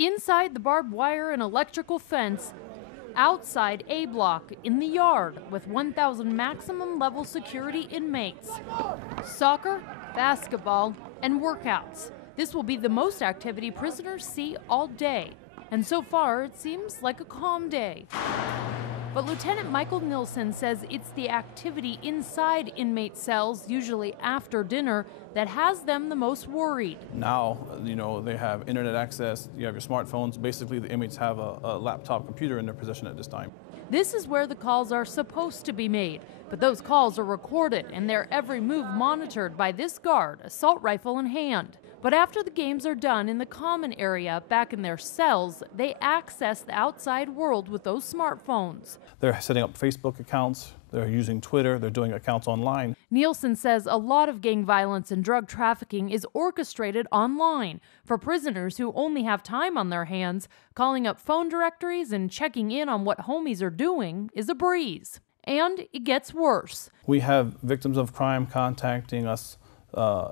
Inside the barbed wire and electrical fence, outside A block in the yard with 1,000 maximum level security inmates. Soccer, basketball, and workouts. This will be the most activity prisoners see all day. And so far, it seems like a calm day. But Lieutenant Michael Nilsson says it's the activity inside inmate cells, usually after dinner, that has them the most worried. Now, they have internet access, you have your smartphones. Basically, the inmates have a laptop computer in their possession at this time. This is where the calls are supposed to be made, but those calls are recorded and their every move monitored by this guard, assault rifle in hand. But after the games are done in the common area, back in their cells, they access the outside world with those smartphones. They're setting up Facebook accounts, they're using Twitter, they're doing accounts online. Nielsen says a lot of gang violence and drug trafficking is orchestrated online. For prisoners who only have time on their hands, calling up phone directories and checking in on what homies are doing is a breeze. And it gets worse. We have victims of crime contacting us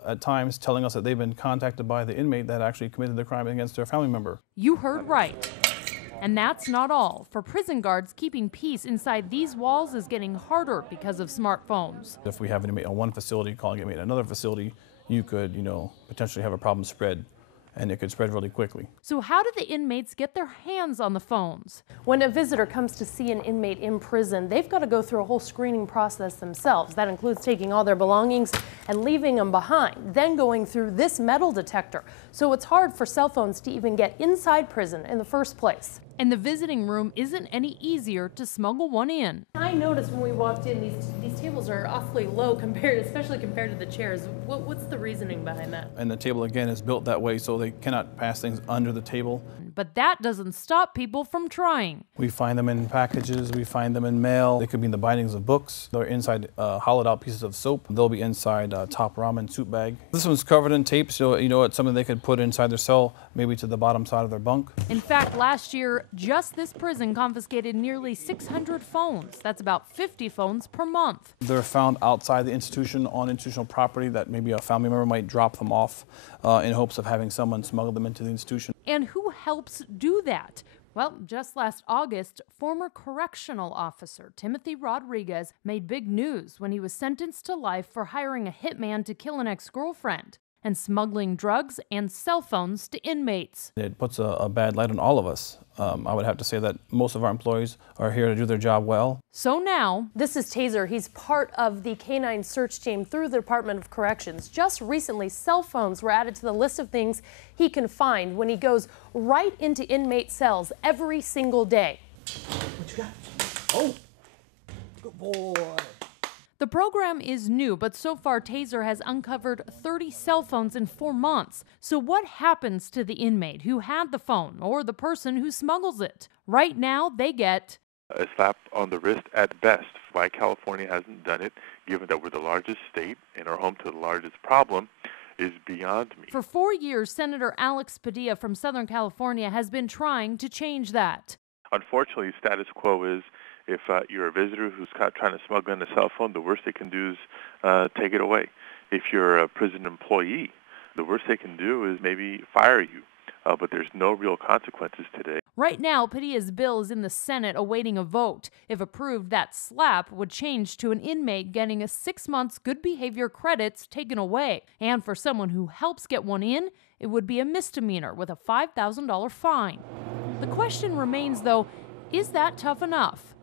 at times, telling us that they've been contacted by the inmate that actually committed the crime against their family member. You heard right. And that's not all. For prison guards, keeping peace inside these walls is getting harder because of smartphones. If we have an inmate on one facility calling an inmate at another facility, you could, potentially have a problem spread, and it could spread really quickly. So how do the inmates get their hands on the phones? When a visitor comes to see an inmate in prison, they've got to go through a whole screening process themselves. That includes taking all their belongings and leaving them behind, then going through this metal detector. So it's hard for cell phones to even get inside prison in the first place. And the visiting room isn't any easier to smuggle one in. I noticed when we walked in, these tables are awfully low especially compared to the chairs. What's the reasoning behind that? And the table, again, is built that way so they cannot pass things under the table. But that doesn't stop people from trying. We find them in packages, we find them in mail. They could be in the bindings of books. They're inside hollowed out pieces of soap. They'll be inside a top ramen soup bag. This one's covered in tape, so it's something they could put inside their cell, maybe to the bottom side of their bunk. In fact, last year, just this prison confiscated nearly 600 phones. That's about 50 phones per month. They're found outside the institution on institutional property that maybe a family member might drop them off in hopes of having someone smuggle them into the institution. And who helps do that? Well, just last August, former correctional officer Timothy Rodriguez made big news when he was sentenced to life for hiring a hitman to kill an ex-girlfriend and smuggling drugs and cell phones to inmates. It puts a bad light on all of us. I would have to say that most of our employees are here to do their job well. So now, this is Taser. He's part of the canine search team through the Department of Corrections. Just recently, cell phones were added to the list of things he can find when he goes right into inmate cells every single day. What you got? Oh, good boy. the program is new, but so far Taser has uncovered 30 cell phones in 4 months. So what happens to the inmate who had the phone or the person who smuggles it? Right now, they get a slap on the wrist at best. Why California hasn't done it, given that we're the largest state and are home to the largest problem, is beyond me. For 4 years, Senator Alex Padilla from Southern California has been trying to change that. Unfortunately, status quo is if you're a visitor who's trying to smuggle in a cell phone, the worst they can do is take it away. If you're a prison employee, the worst they can do is maybe fire you. But there's no real consequences today. Right now, Padilla's bill is in the Senate awaiting a vote. If approved, that slap would change to an inmate getting a 6 months good behavior credits taken away. And for someone who helps get one in, it would be a misdemeanor with a $5,000 fine. The question remains, though, is that tough enough?